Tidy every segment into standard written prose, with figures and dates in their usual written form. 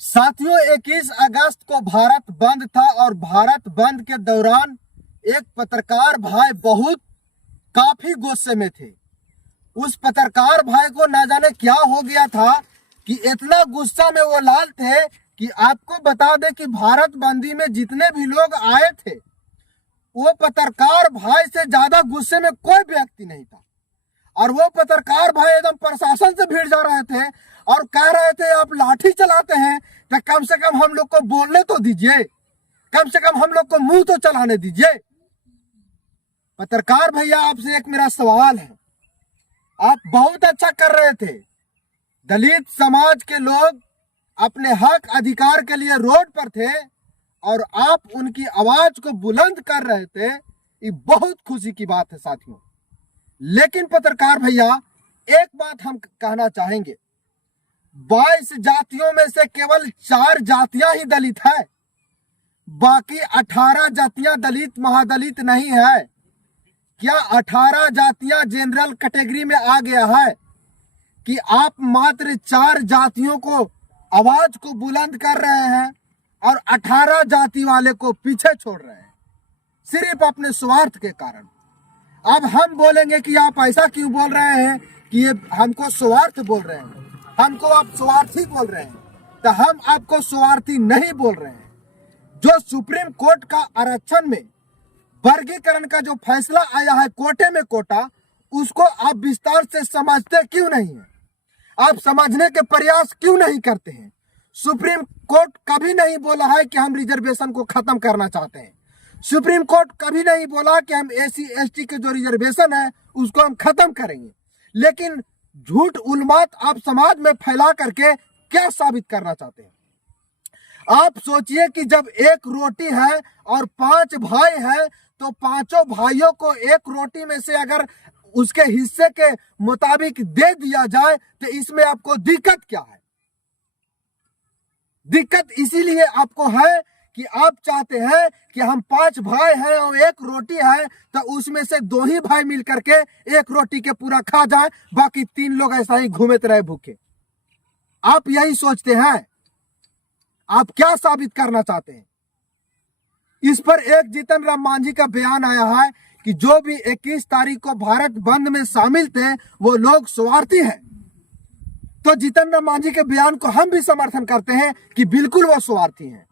साथियों, 21 अगस्त को भारत बंद था और भारत बंद के दौरान एक पत्रकार भाई काफी गुस्से में थे। उस पत्रकार भाई को न जाने क्या हो गया था कि इतना गुस्सा में वो लाल थे कि आपको बता दें कि भारत बंदी में जितने भी लोग आए थे, वो पत्रकार भाई से ज्यादा गुस्से में कोई व्यक्ति नहीं था। और वो पत्रकार भाई एकदम प्रशासन से भिड़ जा रहे थे और कह रहे थे, आप लाठी चलाते हैं तो कम से कम हम लोग को बोलने तो दीजिए, कम से कम हम लोग को मुंह तो चलाने दीजिए। पत्रकार भैया, आपसे एक मेरा सवाल है। आप बहुत अच्छा कर रहे थे, दलित समाज के लोग अपने हक अधिकार के लिए रोड पर थे और आप उनकी आवाज को बुलंद कर रहे थे। ये बहुत खुशी की बात है साथियों। लेकिन पत्रकार भैया, एक बात हम कहना चाहेंगे, 22 जातियों में से केवल 4 जातियां ही दलित है, बाकी 18 जातियां दलित महादलित नहीं है। क्या 18 जातियां जनरल कैटेगरी में आ गया है कि आप मात्र 4 जातियों को आवाज को बुलंद कर रहे हैं और 18 जाति वाले को पीछे छोड़ रहे हैं सिर्फ अपने स्वार्थ के कारण? अब हम बोलेंगे कि आप ऐसा क्यों बोल रहे हैं कि ये हमको स्वार्थ बोल रहे हैं, हमको आप स्वार्थी बोल रहे हैं, तो हम आपको स्वार्थी नहीं बोल रहे हैं। जो सुप्रीम कोर्ट का आरक्षण में वर्गीकरण का जो फैसला आया है, कोटे में कोटा, उसको आप विस्तार से समझते क्यों नहीं है? आप समझने के प्रयास क्यों नहीं करते हैं? सुप्रीम कोर्ट कभी नहीं बोला है कि हम रिजर्वेशन को खत्म करना चाहते हैं। सुप्रीम कोर्ट कभी नहीं बोला कि हम एसी एसटी के जो रिजर्वेशन है उसको हम खत्म करेंगे। लेकिन झूठ उन्माद आप समाज में फैला करके क्या साबित करना चाहते हैं? आप सोचिए कि जब एक रोटी है और 5 भाई हैं, तो पांचों भाइयों को एक रोटी में से अगर उसके हिस्से के मुताबिक दे दिया जाए तो इसमें आपको दिक्कत क्या है? दिक्कत इसीलिए आपको है कि आप चाहते हैं कि हम 5 भाई हैं और एक रोटी है, तो उसमें से 2 ही भाई मिल करके एक रोटी के पूरा खा जाए, बाकी 3 लोग ऐसा ही घूमते रहे भूखे। आप यही सोचते हैं? आप क्या साबित करना चाहते हैं? इस पर एक जीतन राम मांझी का बयान आया है कि जो भी 21 तारीख को भारत बंद में शामिल थे वो लोग स्वार्थी हैं। तो जीतन राम मांझी के बयान को हम भी समर्थन करते हैं कि बिल्कुल वो स्वार्थी हैं।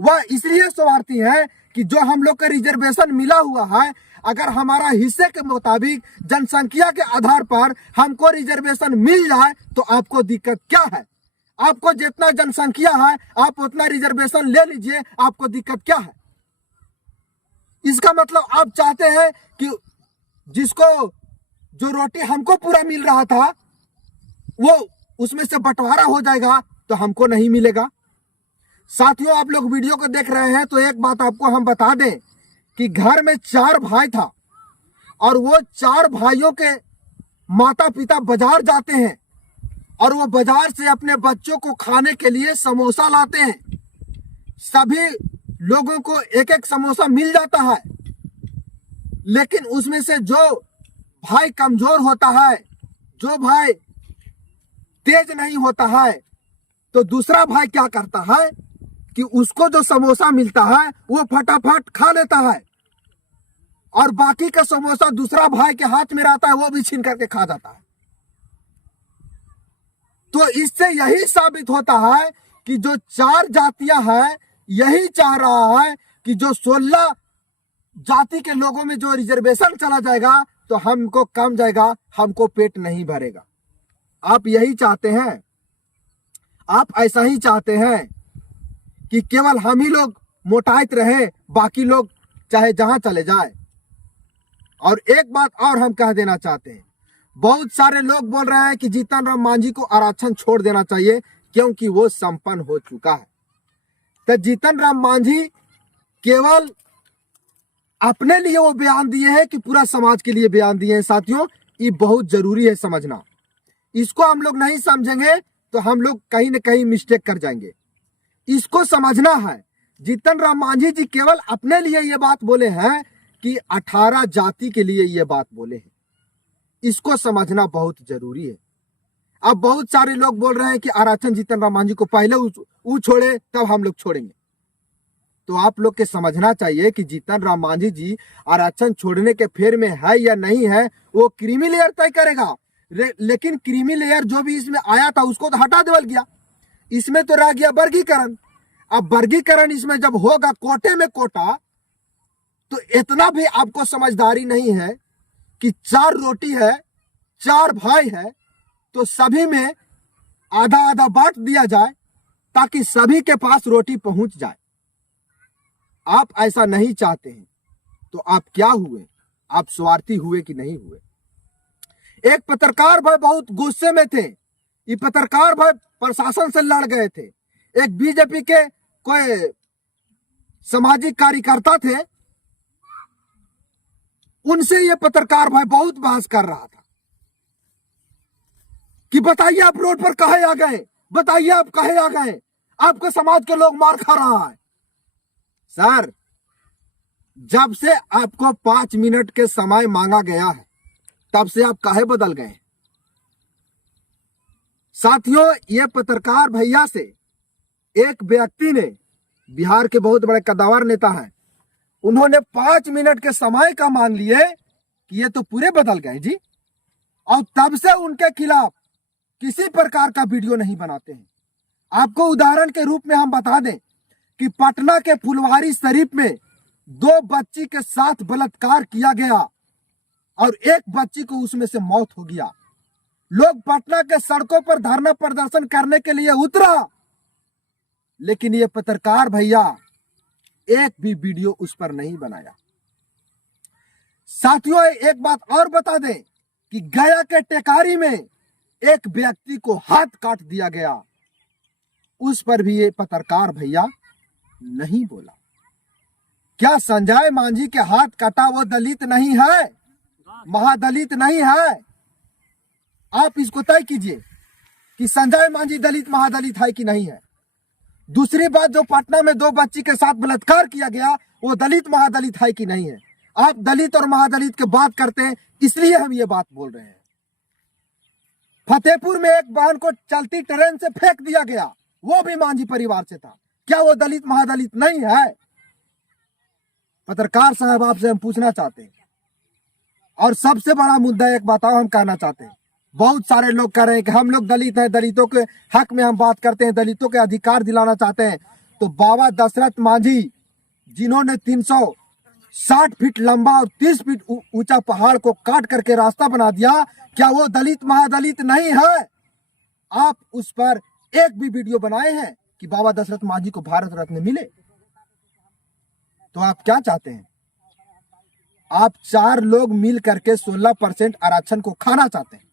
वह इसलिए स्वार्थी है कि जो हम लोग का रिजर्वेशन मिला हुआ है, अगर हमारा हिस्से के मुताबिक जनसंख्या के आधार पर हमको रिजर्वेशन मिल जाए तो आपको दिक्कत क्या है? आपको जितना जनसंख्या है आप उतना रिजर्वेशन ले लीजिए, आपको दिक्कत क्या है? इसका मतलब आप चाहते हैं कि जिसको जो रोटी हमको पूरा मिल रहा था वो उसमें से बंटवारा हो जाएगा तो हमको नहीं मिलेगा। साथियों, आप लोग वीडियो को देख रहे हैं तो एक बात आपको हम बता दें कि घर में 4 भाई था और वो 4 भाइयों के माता पिता बाजार जाते हैं और वो बाजार से अपने बच्चों को खाने के लिए समोसा लाते हैं। सभी लोगों को एक एक समोसा मिल जाता है, लेकिन उसमें से जो भाई कमजोर होता है, जो भाई तेज नहीं होता है, तो दूसरा भाई क्या करता है कि उसको जो समोसा मिलता है वो फटाफट खा लेता है और बाकी का समोसा दूसरा भाई के हाथ में रहता है, वो भी छीन करके खा जाता है। तो इससे यही साबित होता है कि जो 4 जातियां हैं यही चाह रहा है कि जो 16 जाति के लोगों में जो रिजर्वेशन चला जाएगा तो हमको कम जाएगा, हमको पेट नहीं भरेगा। आप यही चाहते हैं? आप ऐसा ही चाहते हैं कि केवल हम ही लोग मोटाइत रहे, बाकी लोग चाहे जहां चले जाए? और एक बात और हम कह देना चाहते हैं, बहुत सारे लोग बोल रहे हैं कि जीतन राम मांझी को आरक्षण छोड़ देना चाहिए क्योंकि वो संपन्न हो चुका है। तो जीतन राम मांझी केवल अपने लिए वो बयान दिए हैं कि पूरा समाज के लिए बयान दिए हैं? साथियों, ये बहुत जरूरी है समझना। इसको हम लोग नहीं समझेंगे तो हम लोग कहीं ना कहीं मिस्टेक कर जाएंगे। इसको समझना है। जीतन राम मांझी जी केवल अपने लिए ये बात बोले हैं कि 18 जाति के लिए ये बात बोले हैं। इसको समझना बहुत जरूरी है। अब बहुत सारे लोग बोल रहे हैं कि आरक्षण जीतन राम मांझी को पहले वो छोड़े तब हम लोग छोड़ेंगे। तो आप लोग के समझना चाहिए कि जीतन राम मांझी जी आरक्षण छोड़ने के फेर में है या नहीं है, वो क्रीमी लेयर तय करेगा। लेकिन क्रीमी लेयर जो भी इसमें आया था उसको तो हटा देवल गया, इसमें तो रह गया वर्गीकरण। अब वर्गीकरण इसमें जब होगा कोटे में कोटा, तो इतना भी आपको समझदारी नहीं है कि 4 रोटी है, 4 भाई है, तो सभी में आधा आधा बांट दिया जाए ताकि सभी के पास रोटी पहुंच जाए। आप ऐसा नहीं चाहते हैं तो आप क्या हुए? आप स्वार्थी हुए कि नहीं हुए? एक पत्रकार भाई बहुत गुस्से में थे, ये पत्रकार भाई प्रशासन से लड़ गए थे। एक बीजेपी के कोई सामाजिक कार्यकर्ता थे, उनसे ये पत्रकार भाई बहुत बहस कर रहा था कि बताइए आप रोड पर काहे आ गए, बताइए आप काहे आ गए, आपके समाज के लोग मार खा रहा है। सर, जब से आपको 5 मिनट के समय मांगा गया है तब से आप काहे बदल गए? साथियों, ये पत्रकार भैया से एक व्यक्ति ने, बिहार के बहुत बड़े कद्दावर नेता हैं, उन्होंने 5 मिनट के समय का मान लिए कि ये तो पूरे बदल गए जी, और तब से उनके खिलाफ किसी प्रकार का वीडियो नहीं बनाते हैं। आपको उदाहरण के रूप में हम बता दें कि पटना के फुलवारी शरीफ में 2 बच्ची के साथ बलात्कार किया गया और एक बच्ची को उसमें से मौत हो गया। लोग पटना के सड़कों पर धरना प्रदर्शन करने के लिए उतरा, लेकिन ये पत्रकार भैया एक भी वीडियो उस पर नहीं बनाया। साथियों, एक बात और बता दें कि गया के टेकारी में एक व्यक्ति को हाथ काट दिया गया, उस पर भी ये पत्रकार भैया नहीं बोला। क्या संजय मांझी के हाथ काटा वो दलित नहीं है, महादलित नहीं है? आप इसको तय कीजिए कि संजय मांझी दलित महादलित है कि नहीं है। दूसरी बात, जो पटना में 2 बच्ची के साथ बलात्कार किया गया वो दलित महादलित है कि नहीं है? आप दलित और महादलित की बात करते हैं, इसलिए हम ये बात बोल रहे हैं। फतेहपुर में एक बहन को चलती ट्रेन से फेंक दिया गया, वो भी मांझी परिवार से था, क्या वो दलित महादलित नहीं है? पत्रकार साहब, आपसे हम पूछना चाहते हैं। और सबसे बड़ा मुद्दा एक बात हम कहना चाहते हैं, बहुत सारे लोग कह रहे हैं कि हम लोग दलित हैं, दलितों के हक में हम बात करते हैं, दलितों के अधिकार दिलाना चाहते हैं। तो बाबा दशरथ मांझी, जिन्होंने 360 फीट लंबा और 30 फीट ऊंचा पहाड़ को काट करके रास्ता बना दिया, क्या वो दलित महादलित नहीं है? आप उस पर एक भी वीडियो बनाए हैं कि बाबा दशरथ मांझी को भारत रत्न मिले? तो आप क्या चाहते हैं? आप 4 लोग मिल करके 16% आरक्षण को खाना चाहते हैं,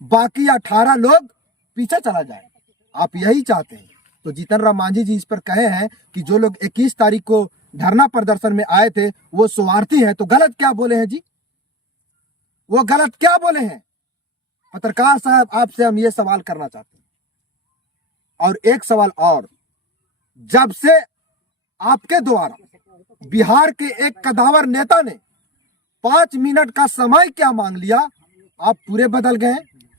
बाकी 18 लोग पीछे चला जाए, आप यही चाहते हैं। तो जीतन राम मांझी जी इस पर कहे हैं कि जो लोग 21 तारीख को धरना प्रदर्शन में आए थे वो स्वार्थी हैं। तो गलत क्या बोले हैं जी? वो गलत क्या बोले हैं? पत्रकार साहब, आपसे हम ये सवाल करना चाहते हैं। और एक सवाल और, जब से आपके द्वारा बिहार के एक कद्दावर नेता ने 5 मिनट का समय क्या मांग लिया, आप पूरे बदल गए।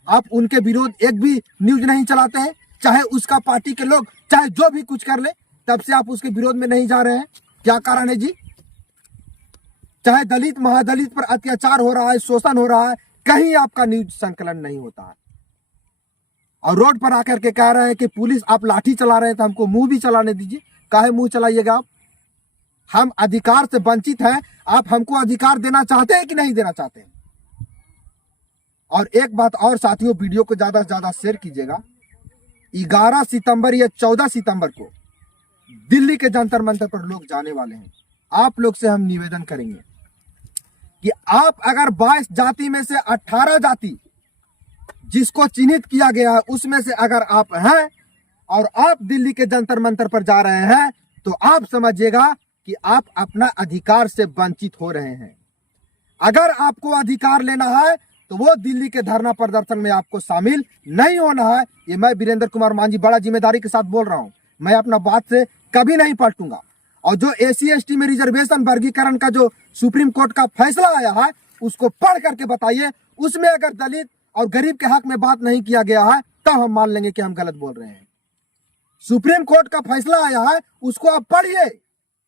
आप उनके विरोध एक भी न्यूज नहीं चलाते हैं, चाहे उसका पार्टी के लोग चाहे जो भी कुछ कर ले, तब से आप उसके विरोध में नहीं जा रहे हैं। क्या कारण है जी? चाहे दलित महादलित पर अत्याचार हो रहा है, शोषण हो रहा है, कहीं आपका न्यूज संकलन नहीं होता है। और रोड पर आकर के कह रहे हैं कि पुलिस, आप लाठी चला रहे हैं तो हमको मुंह भी चलाने दीजिए। काहे मुंह चलाइएगा आप? हम अधिकार से वंचित हैं, आप हमको अधिकार देना चाहते हैं कि नहीं देना चाहते हैं? और एक बात और साथियों, वीडियो को ज्यादा से ज्यादा शेयर कीजिएगा। 11 सितंबर या 14 सितंबर को दिल्ली के जंतर मंतर पर लोग जाने वाले हैं। आप लोग से हम निवेदन करेंगे कि आप अगर 22 जाति में से 18 जाति जिसको चिन्हित किया गया है उसमें से अगर आप हैं और आप दिल्ली के जंतर मंतर पर जा रहे हैं, तो आप समझिएगा कि आप अपना अधिकार से वंचित हो रहे हैं। अगर आपको अधिकार लेना है तो वो दिल्ली के धरना प्रदर्शन में आपको शामिल नहीं होना है। ये मैं वीरेंद्र कुमार मांझी बड़ा जिम्मेदारी के साथ बोल रहा हूं। मैं अपना बात से कभी नहीं पलटूंगा। और जो SC/ST में रिजर्वेशन वर्गीकरण का जो सुप्रीम कोर्ट का फैसला आया है उसको पढ़ करके बताइए। उसमें अगर दलित और गरीब के हक में बात नहीं किया गया है तब हम मान लेंगे कि हम गलत बोल रहे हैं। सुप्रीम कोर्ट का फैसला आया है, उसको आप पढ़िए।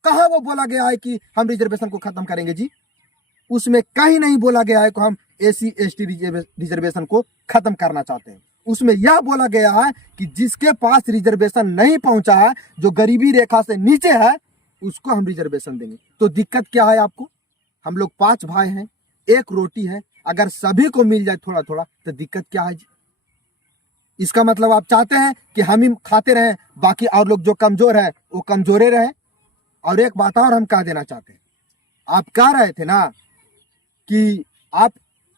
कहां वो बोला गया है कि हम रिजर्वेशन को खत्म करेंगे जी? उसमें कहीं नहीं बोला गया है कि हम SC/ST रिजर्वेशन को खत्म करना चाहते हैं। उसमें यह बोला गया है कि जिसके पास रिजर्वेशन नहीं पहुंचा है, जो गरीबी रेखा से नीचे है, उसको हम रिजर्वेशन देंगे। तो दिक्कत क्या है आपको? हम लोग 5 भाई हैं, 1 रोटी है, अगर सभी को मिल जाए थोड़ा थोड़ा तो दिक्कत क्या है जी? इसका मतलब आप चाहते हैं कि हम ही खाते रहें, बाकी और लोग जो कमजोर है वो कमजोरे रहे। और एक बात और हम कह देना चाहते हैं, आप कह रहे थे ना कि आप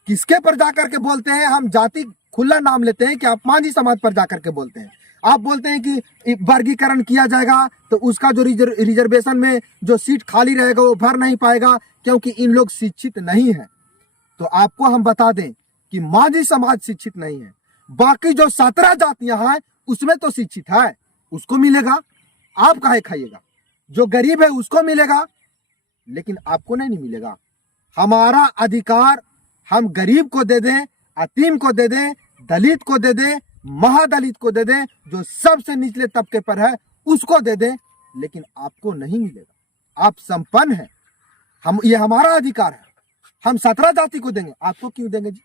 किसके पर जाकर के बोलते हैं, हम जाति खुला नाम लेते हैं कि आप मांझी समाज पर जाकर के बोलते हैं। आप बोलते हैं कि वर्गीकरण किया जाएगा तो उसका जो रिजर्वेशन में जो सीट खाली रहेगा वो भर नहीं पाएगा, क्योंकि इन लोग शिक्षित नहीं है। तो आपको हम बता दें कि मांझी समाज शिक्षित नहीं है, बाकी जो 17 जातियां हैं उसमें तो शिक्षित है, उसको मिलेगा। आप काहे खाइएगा? जो गरीब है उसको मिलेगा, लेकिन आपको नहीं मिलेगा। हमारा अधिकार हम गरीब को दे दें, यतीम को दे दें, दलित को दे दें, महादलित को दे दें, जो सबसे निचले तबके पर है उसको दे दें, लेकिन आपको नहीं मिलेगा। आप संपन्न हैं, हम ये हमारा अधिकार है, हम 17 जाति को देंगे, आपको क्यों देंगे जी?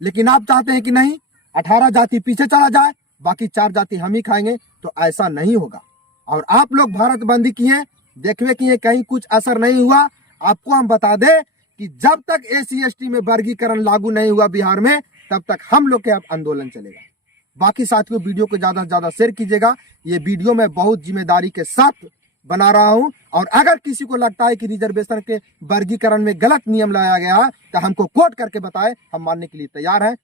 लेकिन आप चाहते हैं कि नहीं, 18 जाति पीछे चला जाए, बाकी 4 जाति हम ही खाएंगे। तो ऐसा नहीं होगा। और आप लोग भारत बंदी किए, देखवे किए, कहीं कुछ असर नहीं हुआ। आपको हम बता दें कि जब तक SC/ST में वर्गीकरण लागू नहीं हुआ बिहार में, तब तक हम लोग के अब आंदोलन चलेगा। बाकी साथियों, वीडियो को ज्यादा से ज्यादा शेयर कीजिएगा। ये वीडियो मैं बहुत जिम्मेदारी के साथ बना रहा हूं, और अगर किसी को लगता है कि रिजर्वेशन के वर्गीकरण में गलत नियम लाया गया है तो हमको कोट करके बताए, हम मानने के लिए तैयार हैं।